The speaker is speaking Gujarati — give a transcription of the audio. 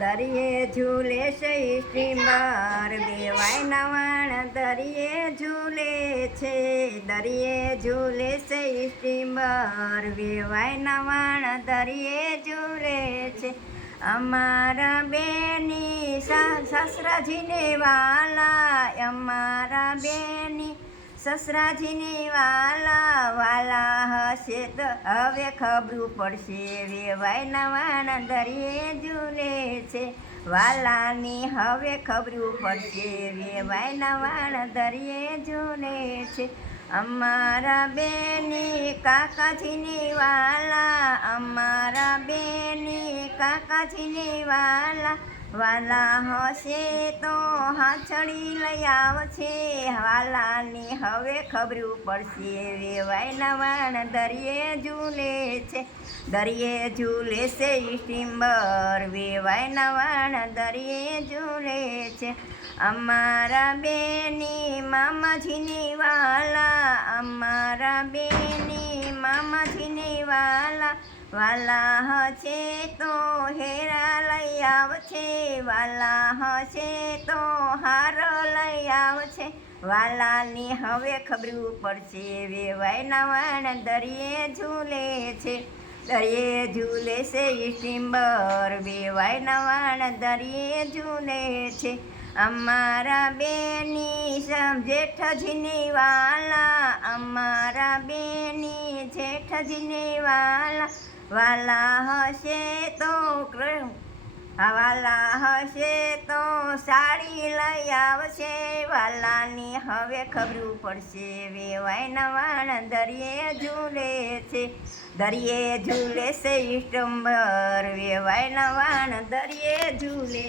દરિયે ઝૂલે છે સ્ટીમર વેવાય નવાણ દરિયે ઝૂલે છે. દરિયે ઝૂલે છે સ્ટીમર વેવાય નવાણ દરિયે ઝૂલે છે. અમારા બેની સસરાજીને વાલા, અમારા બેની સસરાજીને વાલા, વાલા હશે તો હવે ખબરું પડશે વેવાય નવાણ દરિયે ઝૂલે છે. વાલાની હવે ખબરું પડશે વેવાય નવાણ દરિયે ઝૂલે છે. અમારા બેની કાકાજીની વાલા, અમારા બેની કાકાજીની વાલા, વાલા હશે તો હાથડી લઈ આવશે. વાલાની હવે ખબરું પડશે વેવાય નવાણ દરિયે ઝૂલે છે. દરિયે ઝૂલે છે સ્ટીમર વેવાય નવાણ દરિયે ઝૂલે છે. અમારા બેની મામાજીની વાલા, અમારા બેની મામાજીની વાલા, વાલા હશે તો હેરા લઈ આવશે. વાલા હશે તો હાર લઈ આવશે. વાલાની હવે ખબરું પડશે વેવાય નવાણ દરિયે ઝૂલે છે. દરિયે ઝૂલે છે સ્ટીમર વેવાય નવાણ દરિયે ઝૂલે છે. અમારા બેની જેઠજીની વાલા, અમારા બેની જેઠજીની વાલા, વાલા હશે તો વાલા હશે તો સાડી લઈ આવશે. વાલાની હવે ખબરું પડશે વેવાય નવાણ દરિયે ઝૂલે છે. દરિયે ઝૂલે છે સ્ટીમર વેવાય નવાણ દરિયે ઝૂલે